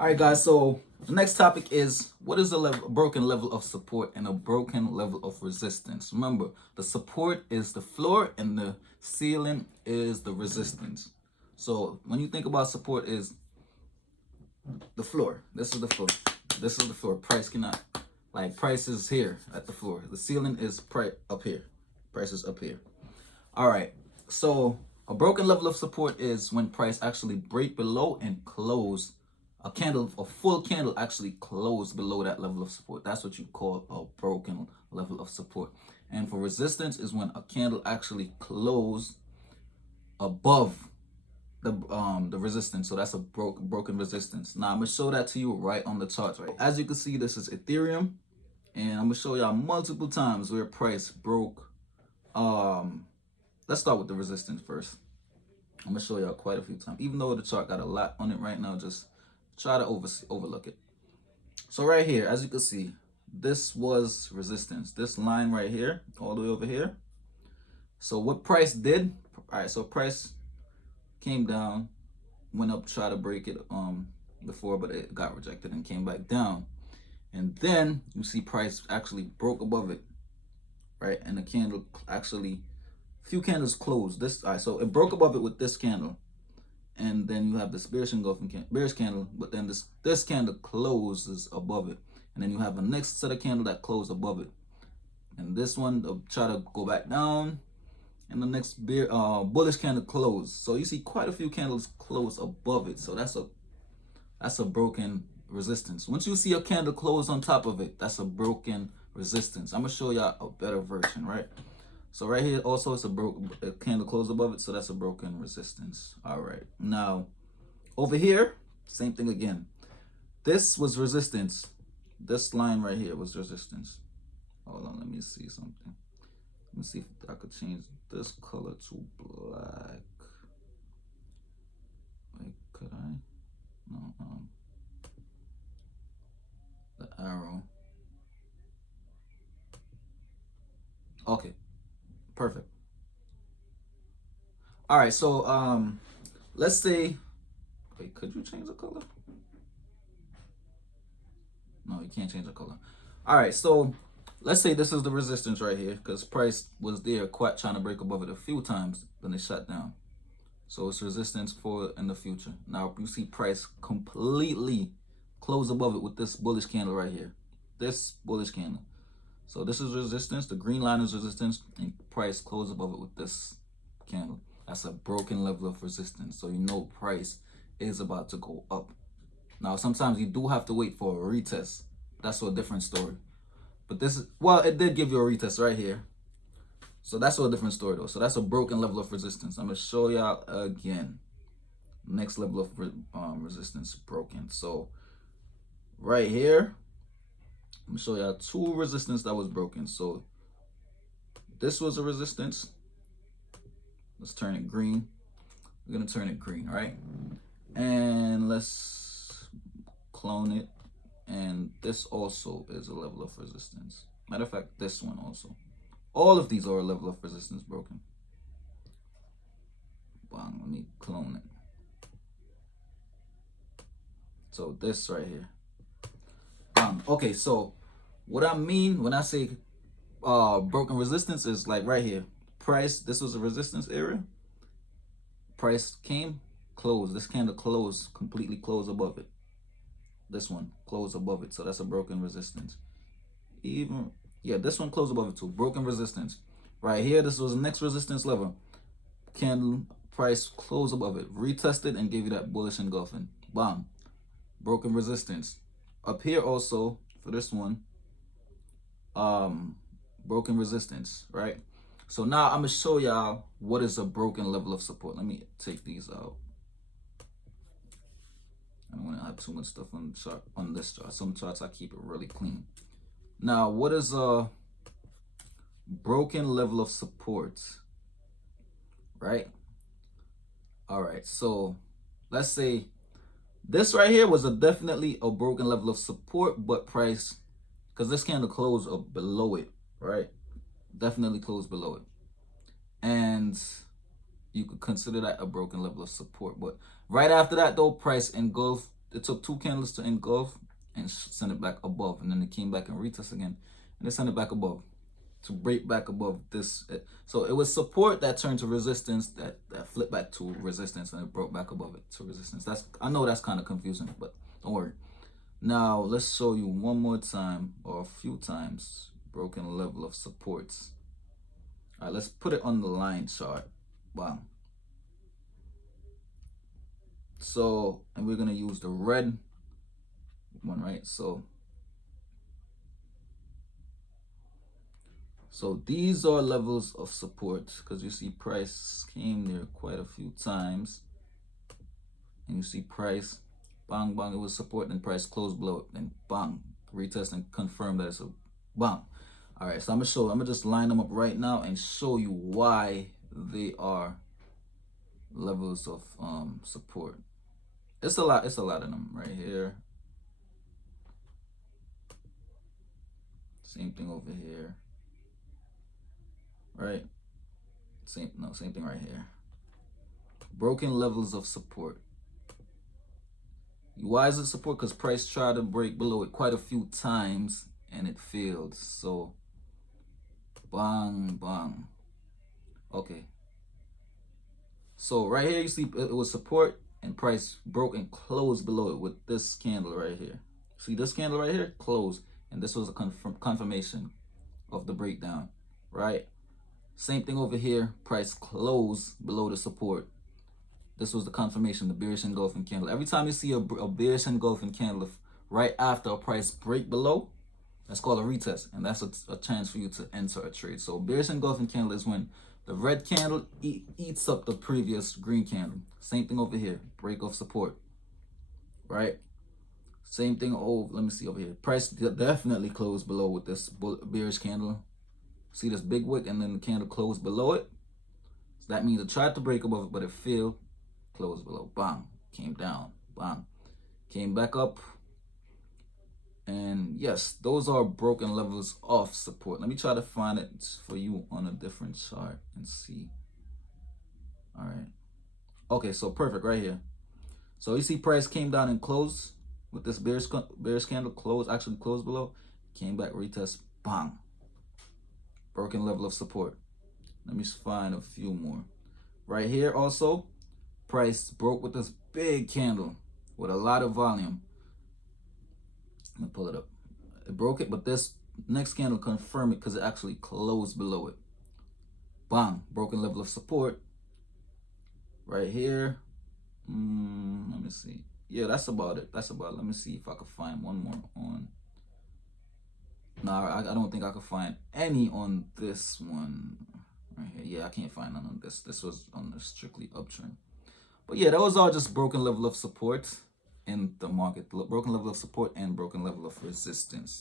All right, guys. So the next topic is what is a broken level of support and a broken level of resistance. Remember, the support is the floor and the ceiling is the resistance. So when you think about support, is the floor. This is the floor. This is the floor. Price cannot, like, price is here at the floor. The ceiling is price up here. Price is up here. All right. So a broken level of support is when price actually break below and close a full candle actually close below that level of support. That's what you call a broken level of support. And for resistance is when a candle actually close above the resistance. So that's a broken resistance. Now I'm gonna show that to you right on the charts. Right, as you can see, this is Ethereum, and I'm gonna show y'all multiple times where price broke. Let's start with the resistance first. I'm gonna show y'all quite a few times, even though the chart got a lot on it right now. Just try to overlook it. So right here, as you can see, this was resistance. This line right here, all the way over here. So what price did? All right, so price came down, went up, tried to break it before, but it got rejected and came back down. And then you see price actually broke above it, right? And the candle actually, few candles closed. This, all right, so it broke above it with this candle, and then you have this bearish candle, but then this candle closes above it, and then you have a next set of candle that close above it, and this one try to go back down, and the next bullish candle close. So you see quite a few candles close above it. So that's a broken resistance. Once you see a candle close on top of it, that's a broken resistance. I'm gonna show y'all a better version, right? So right here also it's a candle close above it, so that's a broken resistance. All right, now over here, same thing again. This was resistance. This line right here was resistance. Hold on, let me see something. Let me see if I could change this color to black. Wait, could I? No, the arrow. Okay, perfect. All right, so let's say, wait, could you change the color? No, you can't change the color. All right, so let's say this is the resistance right here, because price was there quite trying to break above it a few times, then it shut down. So it's resistance for in the future. Now you see price completely close above it with this bullish candle right here. This bullish candle. So this is resistance. The green line is resistance, and price close above it with this candle. That's a broken level of resistance. So you know price is about to go up. Now sometimes you do have to wait for a retest. That's a different story. But this is, well, it did give you a retest right here. So that's a different story though. So that's a broken level of resistance. I'm gonna show y'all again. Next level of resistance broken. So right here, I'm gonna show y'all two resistance that was broken. So this was a resistance. Let's turn it green. We're gonna turn it green, all right? And let's clone it. And this also is a level of resistance. Matter of fact, this one also. All of these are a level of resistance broken. Bang, let me clone it. So this right here. Bang. Okay, so what I mean when I say broken resistance is like right here. Price, this was a resistance area. Price came, closed. This candle closed, completely closed above it. This one closed above it, so that's a broken resistance. Even, yeah, this one closed above it too. Broken resistance. Right here, this was the next resistance level. Candle price closed above it, retested and gave you that bullish engulfing. Bam. Broken resistance. Up here also for this one, broken resistance, right? So now I'm gonna show y'all what is a broken level of support. Let me take these out. I don't want to have too much stuff on the chart, on this chart. Some charts I keep it really clean. Now, what is a broken level of support? Right? All right. So let's say this right here was definitely a broken level of support, but price, because this candle closed below it, right? Definitely closed below it. And you could consider that a broken level of support. But right after that, though, price engulfed it took 2 candles to engulf and send it back above, and then it came back and retest again, and it sent it back above to break back above this. So it was support that turned to resistance, that flipped back to resistance, and it broke back above it to resistance. That's, I know that's kind of confusing, but don't worry. Now let's show you one more time, or a few times, broken level of supports. All right, let's put it on the line chart. Wow. So, and we're gonna use the red one, right? So these are levels of support, because you see price came there quite a few times, and you see price bang bang, it was support, and price closed below it, and bang, retest and confirm that it's a bang. All right, so I'm gonna just line them up right now and show you why they are levels of support. It's a lot of them right here. Same thing over here. Right? Same thing right here. Broken levels of support. Why is it support? Because price tried to break below it quite a few times and it failed. So bang bang. Okay. So right here you see it was support, and price broke and closed below it with this candle right here. See this candle right here? Closed. And this was a confirmation of the breakdown, right? Same thing over here. Price closed below the support. This was the confirmation, the bearish engulfing candle. Every time you see a bearish engulfing candle right after a price break below, that's called a retest, and that's a chance for you to enter a trade. So bearish engulfing candle is when the red candle eats up the previous green candle. Same thing over here, break of support, right? Same thing. Oh, let me see over here. Price definitely closed below with this bearish candle. See this big wick, and then the candle closed below it. So that means it tried to break above it, but it failed. Closed below. Bang. Came down. Bang. Came back up. And yes, those are broken levels of support. Let me try to find it for you on a different chart and see. All right. Okay, so perfect right here. So you see price came down and closed with this bearish candle, actually closed below. Came back, retest, bang. Broken level of support. Let me find a few more. Right here also, price broke with this big candle with a lot of volume. Let me pull it up. It broke it, but this next candle confirmed it because it actually closed below it. Bang, broken level of support. Right here. Let me see. Yeah, that's about it. Let me see if I can find one more on. No, I don't think I could find any on this one right here. Yeah, I can't find none on this. This was on the strictly uptrend. But yeah, those are just broken level of support in the market. Broken level of support and broken level of resistance.